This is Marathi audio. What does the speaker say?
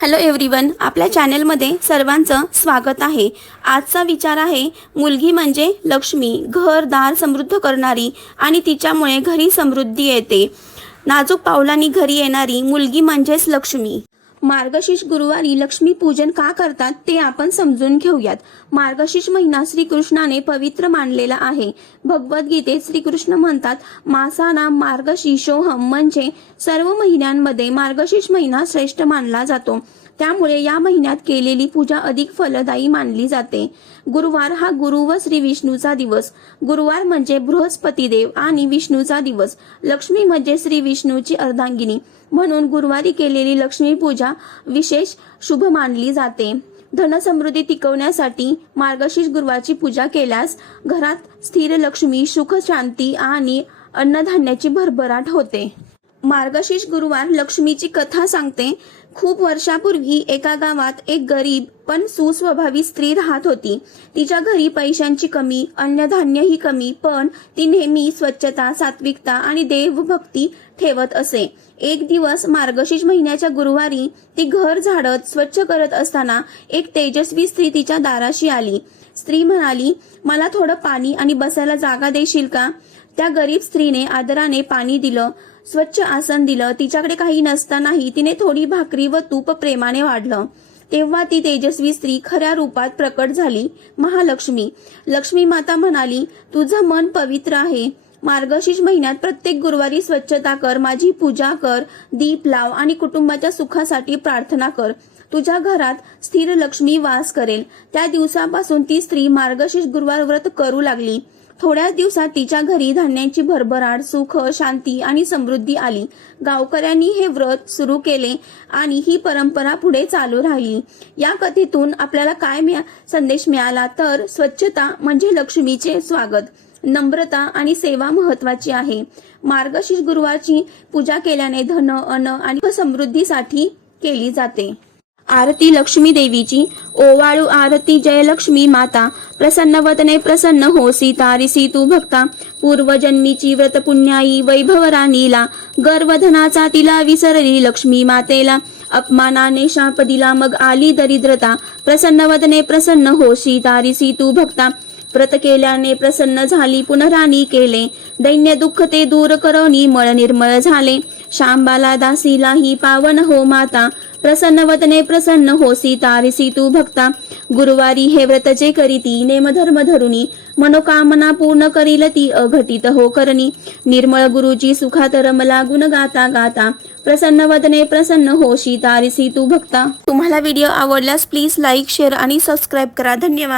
हॅलो एव्हरीवन आपल्या चॅनेलमध्ये सर्वांचं स्वागत आहे. आजचा विचार आहे मुलगी म्हणजे लक्ष्मी घर दार समृद्ध करणारी आणि तिच्यामुळे घरी समृद्धी येते. नाजूक पावलांनी घरी येणारी मुलगी म्हणजेच लक्ष्मी. मार्गशीर्ष गुरुवारी लक्ष्मी पूजन का करतात ते आपण समजून घेऊयात. मार्गशीर्ष महिना श्रीकृष्णाने पवित्र मानलेला आहे. भगवद्गीतेत श्रीकृष्ण म्हणतात मासाना मार्गशीर्षोहम म्हणजे सर्व महिन्यांमध्ये मार्गशीर्ष महिना श्रेष्ठ मानला जातो. त्यामुळे या महिन्यात केलेली पूजा अधिक फलदायी मानली जाते. गुरुवार हा गुरु व श्री विष्णूचा दिवस. गुरुवार म्हणजे बृहस्पती देव आणि विष्णूचा दिवस. लक्ष्मी म्हणजे श्री विष्णूची अर्धांगिनी. म्हणून गुरुवारी केलेली लक्ष्मी पूजा विशेष शुभ मानली जाते. धनसमृद्धी टिकवण्यासाठी मार्गशीर्ष गुरुवारची पूजा केल्यास घरात स्थिर लक्ष्मी सुख शांती आणि अन्नधान्याची भरभराट होते. मार्गशीर्ष गुरुवार लक्ष्मीची कथा सांगते. खूप वर्षापूर्वी एका गावात एक गरीब पण सुस्वभावी स्त्री राहत होती. तिच्या घरी पैशांची कमी अन्नधान्यही कमी पण ती नेहमी स्वच्छता सात्विकता आणि देवभक्ती ठेवत असे. एक दिवस मार्गशीर्ष महिन्याच्या गुरुवारी ती घर झाडत स्वच्छ करत असताना एक तेजस्वी स्त्री तिच्या दाराशी आली. स्त्री म्हणाली मला थोडं पाणी आणि बसायला जागा देशील का? त्या गरीब स्त्रीने आदराने पाणी दिलं. स्वच्छ आसन दिलं तिच्याकडे काही नसतानाही तिने थोडी भाकरी व तूप प्रेमाने वाढलं. तेव्हा ती तेजस्वी स्त्री खऱ्या रूपात प्रकट झाली. महालक्ष्मी लक्ष्मी माता म्हणाली तुझं मन पवित्र आहे. मार्गशीर्ष महिन्यात प्रत्येक गुरुवारी स्वच्छता कर माझी पूजा कर दीप लाव आणि कुटुंबाच्या सुखासाठी प्रार्थना कर. तुझ्या घरात स्थिर लक्ष्मी वास करेल. त्या दिवसापासून ती स्त्री मार्गशीर्ष गुरुवार व्रत करू लागली. थोड्याच दिवसात तिच्या घरी धान्यांची भरभराट सुख शांती आणि समृद्धी आली. गावकऱ्यांनी हे व्रत सुरू केले आणि ही परंपरा पुढे चालू राहिली. या कथेतून आपल्याला काय मिळा संदेश मिळाला तर स्वच्छता म्हणजे लक्ष्मीचे स्वागत. नम्रता आणि सेवा महत्वाची आहे. मार्गशीर्ष गुरुवारची पूजा केल्याने धन अन्न आणि समृद्धीसाठी केली जाते. आरती लक्ष्मी देवीची. ओवाळू आरती जय लक्ष्मी माता. प्रसन्न वतने प्रसन्न होसी तारिसी तू भक्ता. पूर्वजन्मीची व्रत पुण्याई वैभव राणीला. गर्वधनाचा तिला विसरली लक्ष्मी मातेला. अपमानाने शाप दिला मग आली दरिद्रता. प्रसन्न वदने प्रसन्न होशी तारिसी तू भक्ता. व्रत केल्याने प्रसन्न झाली पुनराणी केले. दैन्य दुःख ते दूर करोनी मळ निर्मळ झाले. शांबाला दासीला ही पावन हो माता. प्रसन्न वदने प्रसन्न हो सीतारिसी तू भक्ता. गुरुवारी हे व्रत जे करीती नेमधर्म धरुणी मनोकामना पूर्ण करील ती अघटित हो करणी. निर्मळ गुरुजी सुखात रमला गुण गाता गाता. प्रसन्न वदने प्रसन्न हो तारिसी तू भक्ता. तुम्हाला व्हिडिओ आवडल्यास प्लीज लाईक शेअर आणि सबस्क्राईब करा. धन्यवाद.